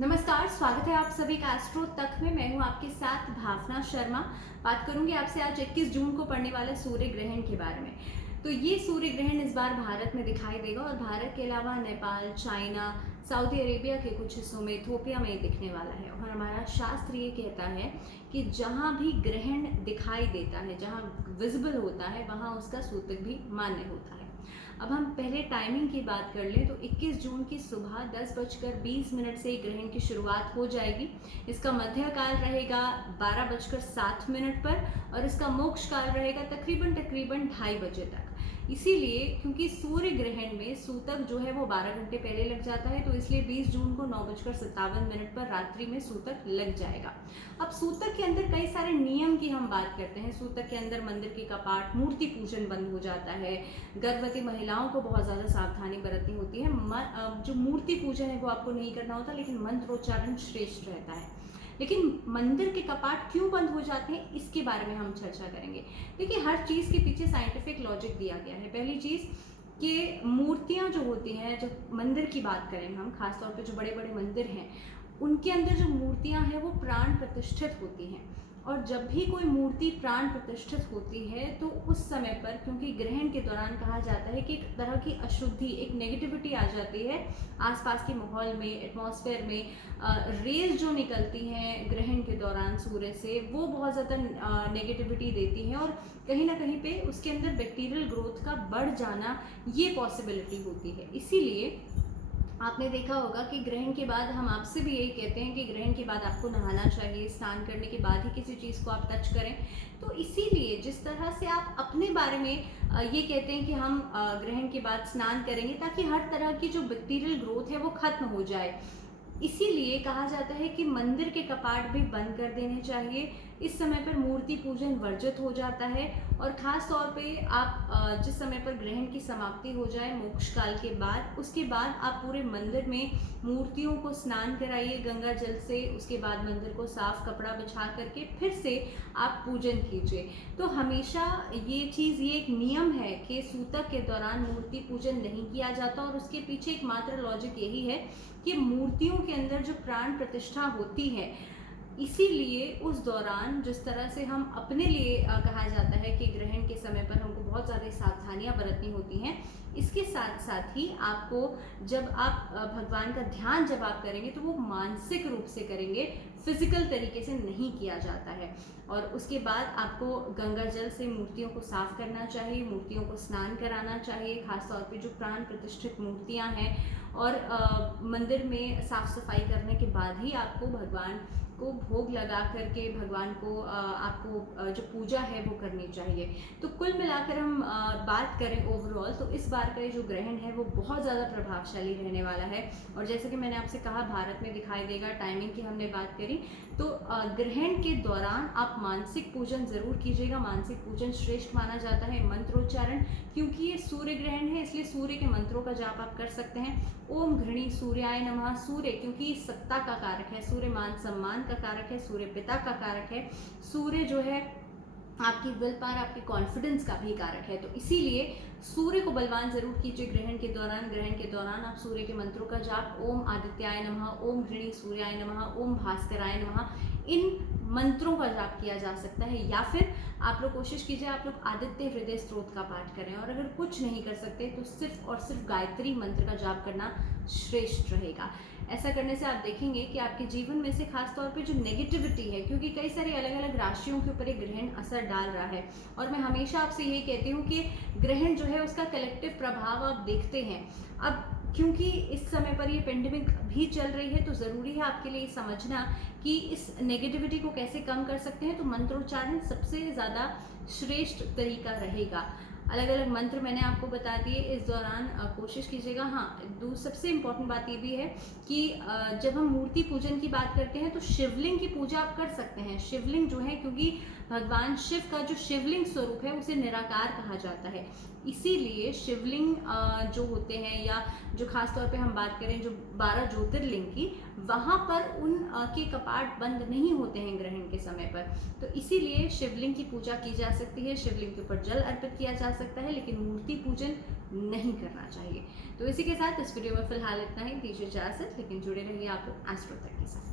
नमस्कार, स्वागत है आप सभी का एस्ट्रो तक में। मैं हूं आपके साथ भावना शर्मा। बात करूंगी आपसे आज 21 जून को पड़ने वाले सूर्य ग्रहण के बारे में। तो ये सूर्य ग्रहण इस बार भारत में दिखाई देगा और भारत के अलावा नेपाल, चाइना, सऊदी अरेबिया के कुछ हिस्सों में, इथोपिया में दिखने वाला है। और हमारा शास्त्र ये कहता है कि जहाँ भी ग्रहण दिखाई देता है, जहाँ विजिबल होता है, वहाँ उसका सूतक भी मान्य होता है। अब हम पहले टाइमिंग की बात कर लें तो 21 जून की सुबह 10:20 से ग्रहण की शुरुआत हो जाएगी। इसका मध्य काल रहेगा 12:07 पर और इसका मोक्ष काल रहेगा तकरीबन 2:30 बजे तक। इसीलिए क्योंकि सूर्य ग्रहण में सूतक जो है वो 12 घंटे पहले लग जाता है, तो इसलिए 20 जून को 9:57 पर रात्रि में सूतक लग जाएगा। अब सूतक के अंदर कई सारे नियम की हम बात करते हैं। सूतक के अंदर मंदिर के कपाट, मूर्ति पूजन बंद हो जाता है। गर्भवती महिलाओं को बहुत ज़्यादा सावधानी बरतनी होती है। जो मूर्ति पूजन है वो आपको नहीं करना होता, लेकिन मंत्रोच्चारण श्रेष्ठ रहता है। लेकिन मंदिर के कपाट क्यों बंद हो जाते हैं, इसके बारे में हम चर्चा करेंगे। देखिए, हर चीज़ के पीछे साइंटिफिक लॉजिक दिया गया है। पहली चीज़ कि मूर्तियाँ जो होती हैं, जब मंदिर की बात करें हम, खासतौर पे जो बड़े बड़े मंदिर हैं, उनके अंदर जो मूर्तियाँ हैं वो प्राण प्रतिष्ठित होती हैं। और जब भी कोई मूर्ति प्राण प्रतिष्ठित होती है तो उस समय पर, क्योंकि ग्रहण के दौरान कहा जाता है कि एक तरह की अशुद्धि, एक नेगेटिविटी आ जाती है आसपास के माहौल में, एटमॉस्फेयर में। रेज जो निकलती हैं ग्रहण के दौरान सूर्य से, वो बहुत ज़्यादा नेगेटिविटी देती हैं और कहीं ना कहीं पे उसके अंदर बैक्टीरियल ग्रोथ का बढ़ जाना, ये पॉसिबिलिटी होती है। इसीलिए आपने देखा होगा कि ग्रहण के बाद हम आपसे भी यही कहते हैं कि ग्रहण के बाद आपको नहाना चाहिए, स्नान करने के बाद ही किसी चीज़ को आप टच करें। तो इसीलिए जिस तरह से आप अपने बारे में ये कहते हैं कि हम ग्रहण के बाद स्नान करेंगे ताकि हर तरह की जो बैक्टीरियल ग्रोथ है वो खत्म हो जाए, इसीलिए कहा जाता है कि मंदिर के कपाट भी बंद कर देने चाहिए। इस समय पर मूर्ति पूजन वर्जित हो जाता है। और ख़ास तौर पे आप जिस समय पर ग्रहण की समाप्ति हो जाए मोक्ष काल के बाद, उसके बाद आप पूरे मंदिर में मूर्तियों को स्नान कराइए गंगा जल से। उसके बाद मंदिर को साफ कपड़ा बिछा करके फिर से आप पूजन कीजिए। तो हमेशा ये चीज़, ये एक नियम है कि सूतक के दौरान मूर्ति पूजन नहीं किया जाता। और उसके पीछे एकमात्र लॉजिक यही है कि मूर्तियों के अंदर जो प्राण प्रतिष्ठा होती है, इसीलिए उस दौरान जिस तरह से हम अपने लिए कहा जाता है कि ग्रहण के समय पर हमको बहुत ज़्यादा सावधानियां बरतनी होती हैं, इसके साथ साथ ही आपको, जब आप भगवान का ध्यान जब आप करेंगे तो वो मानसिक रूप से करेंगे, फिजिकल तरीके से नहीं किया जाता है। और उसके बाद आपको गंगा जल से मूर्तियों को साफ करना चाहिए, मूर्तियों को स्नान कराना चाहिए, खासतौर पे जो प्राण प्रतिष्ठित मूर्तियां हैं। और मंदिर में साफ सफाई करने के बाद ही आपको भगवान को भोग लगा करके भगवान को आपको जो पूजा है वो करनी चाहिए। तो कुल मिलाकर हम बात करें ओवरऑल, तो इस बार का ये जो ग्रहण है वो बहुत ज़्यादा प्रभावशाली रहने वाला है। और जैसे कि मैंने आपसे कहा, भारत में दिखाई देगा। टाइमिंग की हमने बात करी, तो ग्रहण के दौरान आप मानसिक पूजन ज़रूर कीजिएगा। मानसिक पूजन श्रेष्ठ माना जाता है। मंत्रोच्चारण, क्योंकि ये सूर्य ग्रहण है इसलिए सूर्य के मंत्रों का जाप आप कर सकते हैं। ओम घृणी सूर्याय नमः। सूर्य क्योंकि सत्ता का कारक है, सूर्य मान सम्मान का कारक है, सूर्य पिता का कारक है, सूर्य जो है आपकी विल पावर, आपकी कॉन्फिडेंस का भी कारक है। तो इसीलिए सूर्य को बलवान जरूर कीजिए ग्रहण के दौरान। ग्रहण के दौरान आप सूर्य के मंत्रों का जाप, ओम आदित्याय नमः, ओम घृणी सूर्याय नमः, ओम भास्कराय नमः, इन मंत्रों का जाप किया जा सकता है। या फिर आप लोग कोशिश कीजिए, आप लोग आदित्य हृदय स्त्रोत का पाठ करें। और अगर कुछ नहीं कर सकते तो सिर्फ और सिर्फ गायत्री मंत्र का जाप करना श्रेष्ठ रहेगा। ऐसा करने से आप देखेंगे कि आपके जीवन में से खास तौर पे जो नेगेटिविटी है, क्योंकि कई सारे अलग अलग राशियों के ऊपर एक ग्रहण असर डाल रहा है, और मैं हमेशा आपसे यही कहती हूँ कि ग्रहण जो है उसका कलेक्टिव प्रभाव आप देखते हैं। अब क्योंकि इस समय पर ये पेंडेमिक भी चल रही है, तो ज़रूरी है आपके लिए समझना कि इस नेगेटिविटी को कैसे कम कर सकते हैं। तो मंत्रोच्चारण सबसे ज़्यादा श्रेष्ठ तरीका रहेगा। अलग अलग मंत्र मैंने आपको बता दिए। इस दौरान कोशिश कीजिएगा। हाँ, सबसे इम्पॉर्टेंट बात ये भी है कि जब हम मूर्ति पूजन की बात करते हैं तो शिवलिंग की पूजा आप कर सकते हैं। शिवलिंग जो है, क्योंकि भगवान शिव का जो शिवलिंग स्वरूप है उसे निराकार कहा जाता है, इसीलिए शिवलिंग जो होते हैं, या जो खास तौर पे हम बात करें जो 12 ज्योतिर्लिंग की, वहाँ पर उन के कपाट बंद नहीं होते हैं ग्रहण के समय पर। तो इसीलिए शिवलिंग की पूजा की जा सकती है, शिवलिंग के ऊपर जल अर्पित किया जा सकता है, लेकिन मूर्ति पूजन नहीं करना चाहिए। तो इसी के साथ इस वीडियो में फिलहाल इतना ही, दीजिए इजाजत, लेकिन जुड़े रहिए आप एस्ट्रो तक के साथ।